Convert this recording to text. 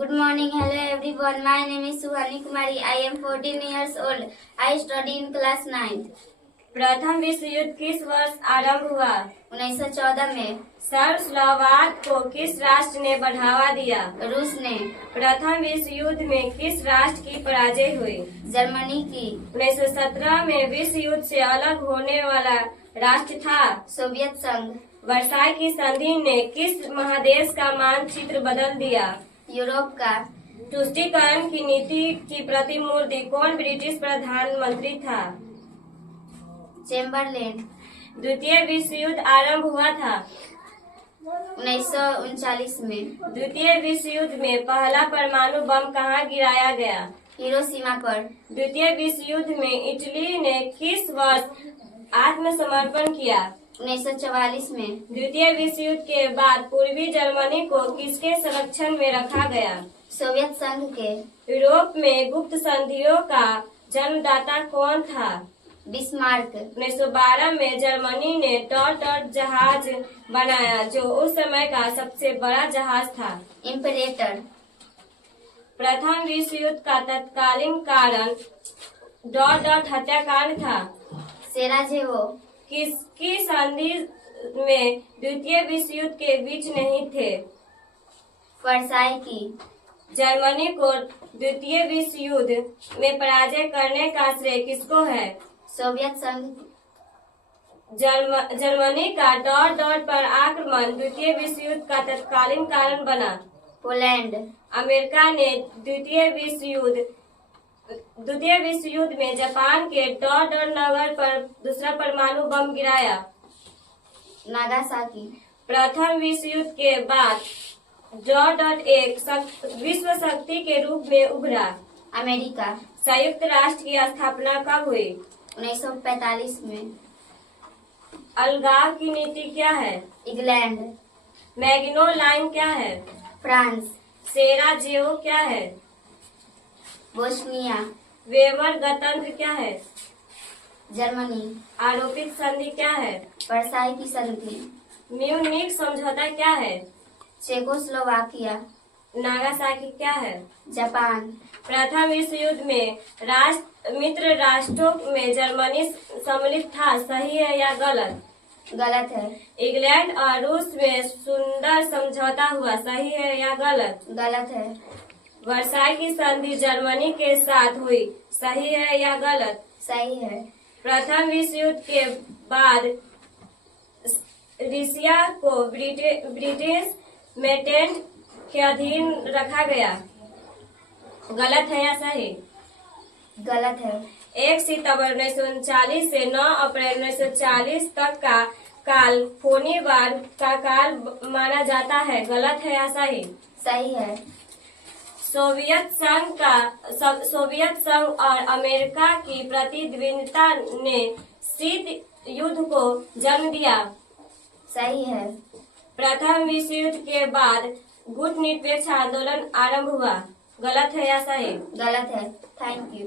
Good morning. Hello everyone. My name is Suhani Kumari. I am 14 years old. I study in class 9th. प्रथम विश्व युद्ध किस वर्ष आरंभ हुआ? 1914 में। सर्वसलवाद को किस राष्ट्र ने बढ़ावा दिया? रूस ने। प्रथम विश्व युद्ध में किस राष्ट्र की पराजय हुई? जर्मनी की। 1917 में विश्व युद्ध से अलग होने वाला राष्ट्र था? सोवियत संघ। वर्साई की संधि ने किस महादेश का मानचित्र बदल दिया? यूरोप का। तुष्टीकरण की नीति की प्रतिमूर्ति कौन ब्रिटिश प्रधानमंत्री था? चेम्बरलेन। द्वितीय विश्व युद्ध आरंभ हुआ था? 1939 में। द्वितीय विश्व युद्ध में पहला परमाणु बम कहाँ गिराया गया? हिरोशिमा पर। द्वितीय विश्व युद्ध में इटली ने किस वर्ष आत्मसमर्पण किया? 1944 में। द्वितीय विश्व युद्ध के बाद पूर्वी जर्मनी को किसके संरक्षण में रखा गया? सोवियत संघ के। यूरोप में गुप्त संधियों का जन्मदाता कौन था? बिस्मार्क। 1912 में जर्मनी ने टॉट जहाज बनाया जो उस समय का सबसे बड़ा जहाज था। इम्परेटर। प्रथम विश्व युद्ध का तत्कालीन कारण हत्याकांड था। सेराजेवो। किसकी संधि में द्वितीय विश्व युद्ध के बीच नहीं थे? वर्साई की। जर्मनी को द्वितीय विश्व युद्ध में पराजय करने का श्रेय किसको है? सोवियत संघ। जर्मनी का डॉट पर आक्रमण द्वितीय विश्व युद्ध का तत्कालीन कारण बना। पोलैंड। अमेरिका ने द्वितीय विश्व युद्ध में जापान के डॉट नगर पर दूसरा परमाणु बम गिराया। नागासाकी। प्रथम विश्व युद्ध के बाद एक विश्व शक्ति के रूप में उभरा। अमेरिका। संयुक्त राष्ट्र की स्थापना कब हुई? 1945 में। अलगाव की नीति क्या है? इंग्लैंड। मैग्नो लाइन क्या है? फ्रांस। सेराजेवो क्या है? बोस्निया। वेमर गणतंत्र क्या है? जर्मनी। आरोपित संधि क्या है? वर्साई की संधि। म्यूनिख समझौता क्या है? चेकोस्लोवाकिया। नागासाकी क्या है? जापान। प्रथम विश्व युद्ध में मित्र राष्ट्रों में जर्मनी सम्मिलित था, सही है या गलत? गलत है। इंग्लैंड और रूस में सुंदर समझौता हुआ, सही है या गलत? गलत है। वर्साई की संधि जर्मनी के साथ हुई, सही है या गलत? सही है। प्रथम विश्व युद्ध के बाद रूसिया को ब्रिटिश मेंटेनेंट के अधीन रखा गया, गलत है या सही? गलत है। 1 सितंबर 1939 से 9 अप्रैल 1940 तक का काल फोनीवार का काल माना जाता है, गलत है या सही? सही है। सोवियत संघ और अमेरिका की प्रतिद्वंद्विता ने शीत युद्ध को जन्म दिया, सही है। प्रथम विश्व युद्ध के बाद गुट निरपेक्ष आंदोलन आरंभ हुआ, गलत है या सही? गलत है। Thank you.